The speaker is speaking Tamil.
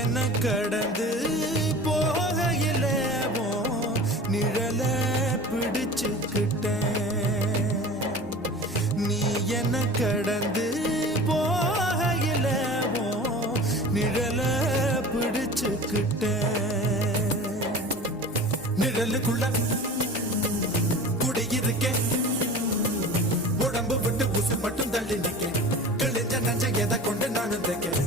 என்ன கடந்து போகையில நிழல பிடிச்சுக்கிட்டேன். நீ என்ன கடந்து போகையில நிழல பிடிச்சுக்கிட்டேன். நிழலுக்குள்ள குடியிருக்கேன், உடம்பு விட்டு உசு மட்டும் தள்ளி நிக்க, கிழிஞ்ச நஞ்ச எதை கொண்டு நானும் தைக்க.